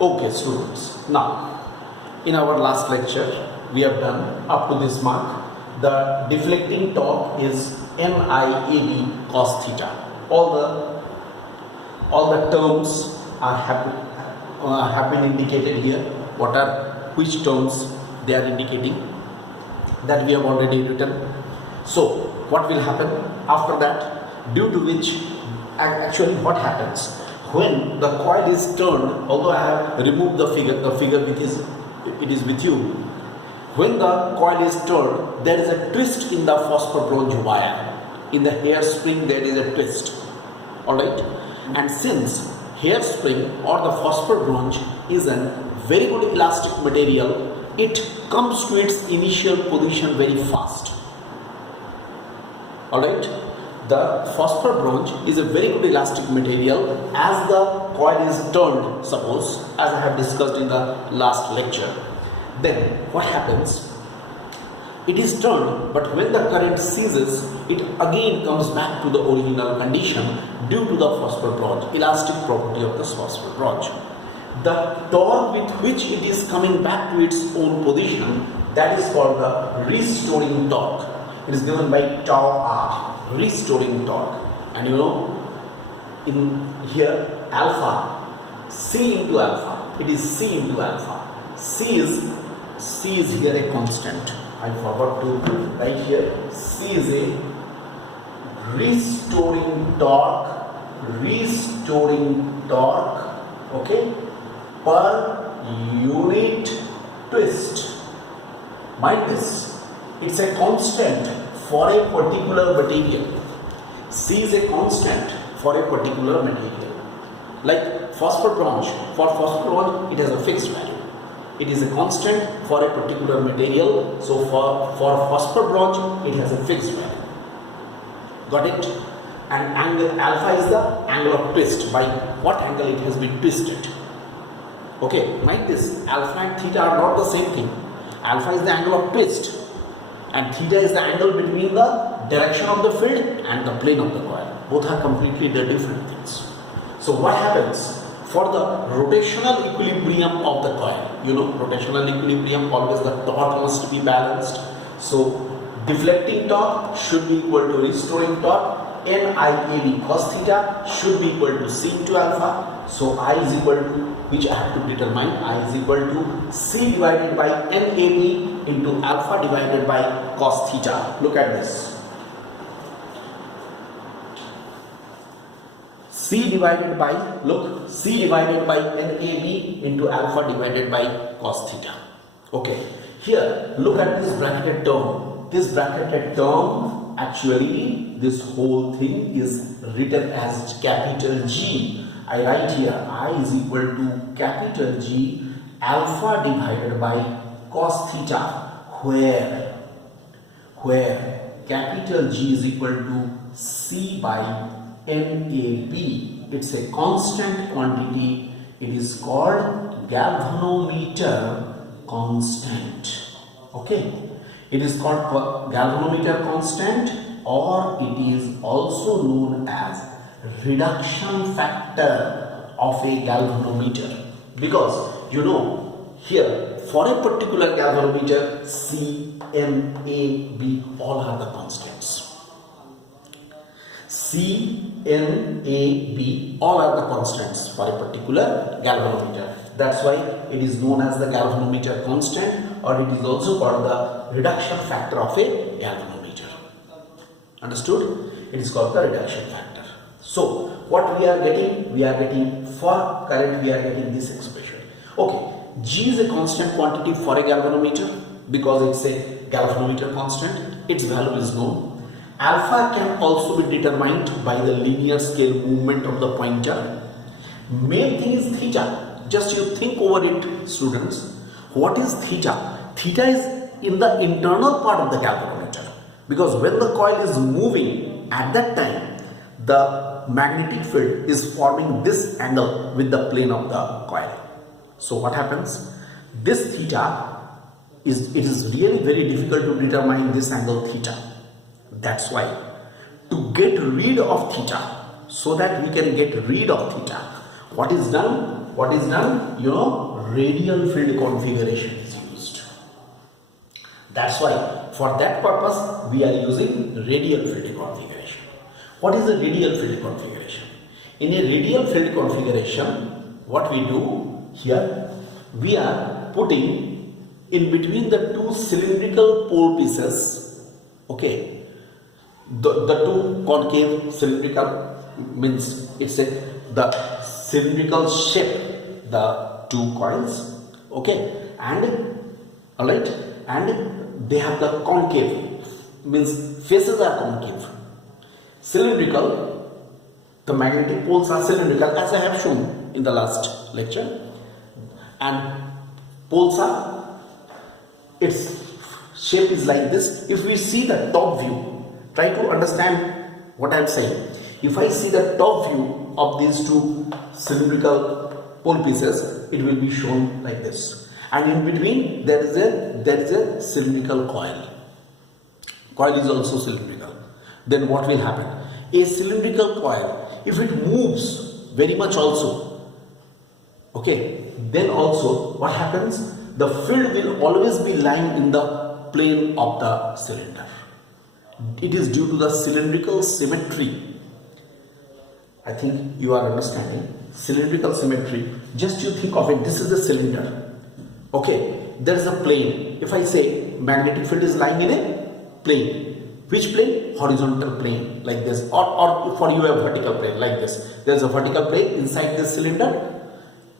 Okay, students. Now, in our last lecture, we have done up to this mark. The deflecting torque is NIAB cos theta. All the terms have been indicated here. Which terms they are indicating, that we have already written. So, what will happen after that? Due to which, actually, what happens when the coil is turned? Although I have removed the figure it is with you. When the coil is turned, there is a twist in the phosphor bronze wire. In the hairspring, there is a twist. Alright? And since hairspring or the phosphor bronze is a very good elastic material, it comes to its initial position very fast. Alright? The phosphor bronze is a very good elastic material. As the coil is turned, suppose, as I have discussed in the last lecture, then what happens? It is turned, but when the current ceases, it again comes back to the original condition due to the phosphor bronze, elastic property of the phosphor bronze. The torque with which it is coming back to its own position, that is called the restoring torque. It is given by tau r, restoring torque. And you know, in here alpha, C into alpha, it is C into alpha. C is here a constant. I forgot to write here. C is a restoring torque, okay, per unit twist. Mind this, it's a constant for a particular material. C is a constant for a particular material. Like phosphor bronze, for phosphor bronze it has a fixed value. It is a constant for a particular material. So for phosphor bronze it has a fixed value. Got it? And angle alpha is the angle of twist, by what angle it has been twisted. Okay, mind this, alpha and theta are not the same thing. Alpha is the angle of twist and theta is the angle between the direction of the field and the plane of the coil. Both are completely different things. So what happens? For the rotational equilibrium of the coil, you know, rotational equilibrium, always the torque must be balanced. So deflecting torque should be equal to restoring torque. NIAB cos theta should be equal to C into alpha. So I is equal to, which I have to determine, I is equal to C divided by NAB into alpha divided by cos theta. Look at this. C divided by NAB into alpha divided by cos theta. Okay, here look at this bracketed term. This bracketed term, actually this whole thing is written as capital G. I write here I is equal to capital G alpha divided by cos theta, where capital G is equal to C by NAB. It's a constant quantity. It is called galvanometer constant. Okay, it is called galvanometer constant, or it is also known as reduction factor of a galvanometer, because you know here for a particular galvanometer C, M, A, B all are the constants. C, N, A, B all are the constants for a particular galvanometer. That's why it is known as the galvanometer constant, or it is also called the reduction factor of a galvanometer. Understood? It is called the reduction factor. So what we are getting? We are getting, for current we are getting this expression. Okay, G is a constant quantity for a galvanometer because it's a galvanometer constant. Its value is known. Alpha can also be determined by the linear scale movement of the pointer. Main thing is theta. Just you think over it, students. What is theta? Theta is in the internal part of the galvanometer, because when the coil is moving, at that time the magnetic field is forming this angle with the plane of the coil. So what happens? This theta is really very difficult to determine this angle theta. That's why to get rid of theta, so that we can get rid of theta, what is done? what is done? Radial field configuration is used. That's why for that purpose we are using radial field configuration. What is a radial field configuration? In a radial field configuration, what we do here, we are putting in between the two cylindrical pole pieces, okay, the two concave cylindrical means the cylindrical shape, the two coils, okay, and alright, and they have the concave, means faces are concave. Cylindrical, the magnetic poles are cylindrical as I have shown in the last lecture, and poles are, its shape is like this. If we see the top view, try to understand what I am saying. If I see the top view of these two cylindrical pole pieces, it will be shown like this, and in between there is a cylindrical coil. Coil is also cylindrical. Then what will happen? A cylindrical coil, if it moves very much also, okay, then also what happens? The field will always be lying in the plane of the cylinder. It is due to the cylindrical symmetry. I think you are understanding. Cylindrical symmetry. Just you think of it, this is the cylinder. Okay, there is a plane. If I say magnetic field is lying in a plane. Which plane? Horizontal plane, like this. Or for you a vertical plane, like this. There is a vertical plane inside this cylinder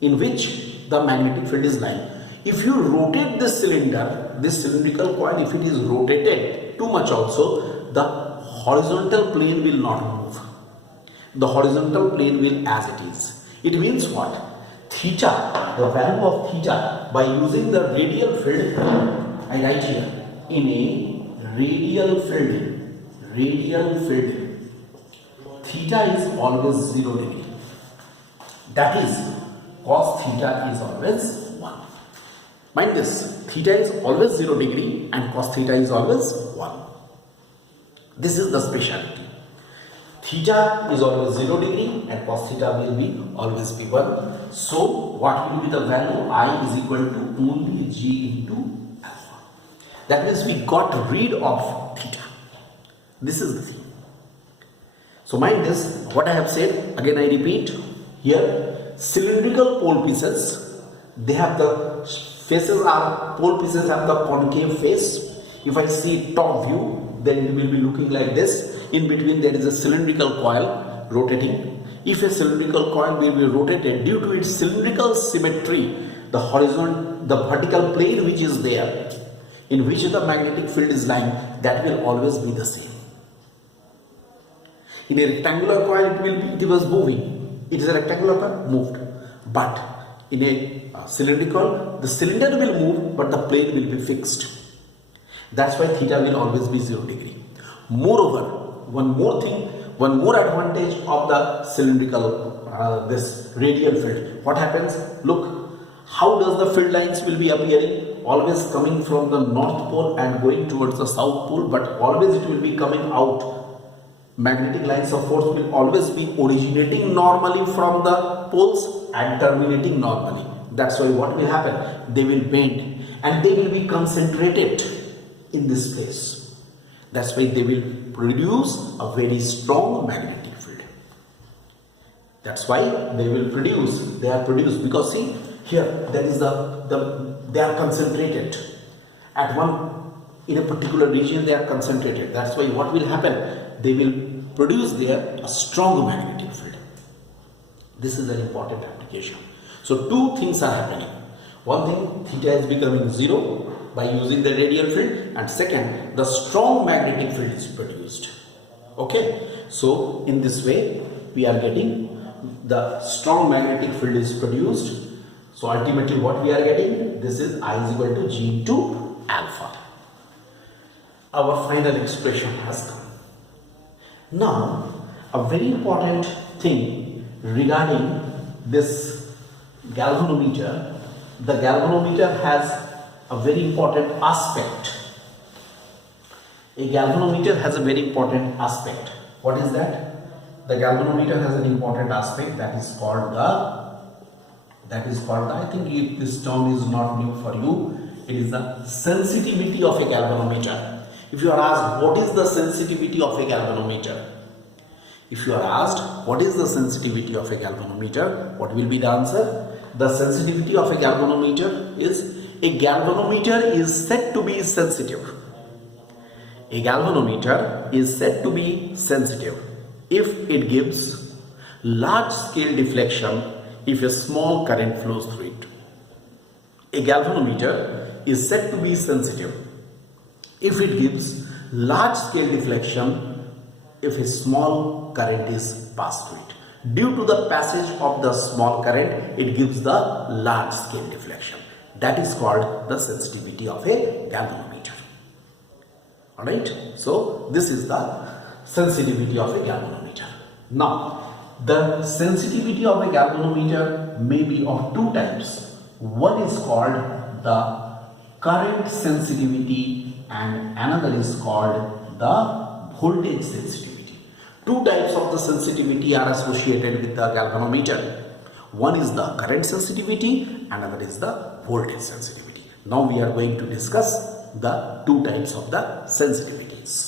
in which the magnetic field is lying. If you rotate this cylinder, this cylindrical coil, if it is rotated too much also, the horizontal plane will not move. The horizontal plane will as it is. It means what? Theta, the value of theta, by using the radial field, I write here, in a radial field, theta is always 0 degree. That is, cos theta is always 1. Mind this, theta is always 0 degree and cos theta is always 1. This is the speciality. Theta is always 0 degree and cos theta will be always be 1. So what will be the value? I is equal to only G into alpha. That means we got rid of theta. This is the thing. So mind this, what I have said, again I repeat, here cylindrical pole pieces, they have the faces are, pole pieces have the concave face. If I see top view, then it will be looking like this. In between there is a cylindrical coil rotating. If a cylindrical coil will be rotated, due to its cylindrical symmetry, the vertical plane which is there, in which the magnetic field is lying, that will always be the same. In a rectangular coil, it was moving. It is a rectangular coil, moved. But in a cylindrical, the cylinder will move, but the plane will be fixed. That's why theta will always be 0 degree. Moreover, one more advantage of the cylindrical, this radial field. What happens? Look, how does the field lines will be appearing? Always coming from the north pole and going towards the south pole, but always it will be coming out. Magnetic lines of force will always be originating normally from the poles and terminating normally. That's why what will happen? They will bend and they will be concentrated in this place. That's why they will produce a very strong magnetic field. That's why they will produce, they are produced, because see here there is they are concentrated at one, in a particular region they are concentrated. That's why what will happen? They will produce there a strong magnetic field. This is an important application. So two things are happening. One thing, theta is becoming 0 by using the radial field, and second, the strong magnetic field is produced. Okay, so in this way we are getting the strong magnetic field is produced. So ultimately what we are getting, this is I is equal to G into alpha. Our final expression has come. Now a very important thing regarding this galvanometer, the galvanometer has a very important aspect. A galvanometer has a very important aspect. What is that? The galvanometer has an important aspect, that is called the That is called, I think this term is not new for you. It is the sensitivity of a galvanometer. If you are asked what is the sensitivity of a galvanometer, if you are asked what is the sensitivity of a galvanometer, what will be the answer? The sensitivity of a galvanometer is said to be sensitive. A galvanometer is said to be sensitive if it gives large scale deflection if a small current flows through it. A galvanometer is said to be sensitive if it gives large scale deflection if a small current is passed through it. Due to the passage of the small current, it gives the large scale deflection. That is called the sensitivity of a galvanometer. Alright, so this is the sensitivity of a galvanometer. Now, the sensitivity of a galvanometer may be of two types. One is called the current sensitivity and another is called the voltage sensitivity. Two types of the sensitivity are associated with the galvanometer. One is the current sensitivity, another is the voltage sensitivity. Now we are going to discuss the two types of the sensitivities.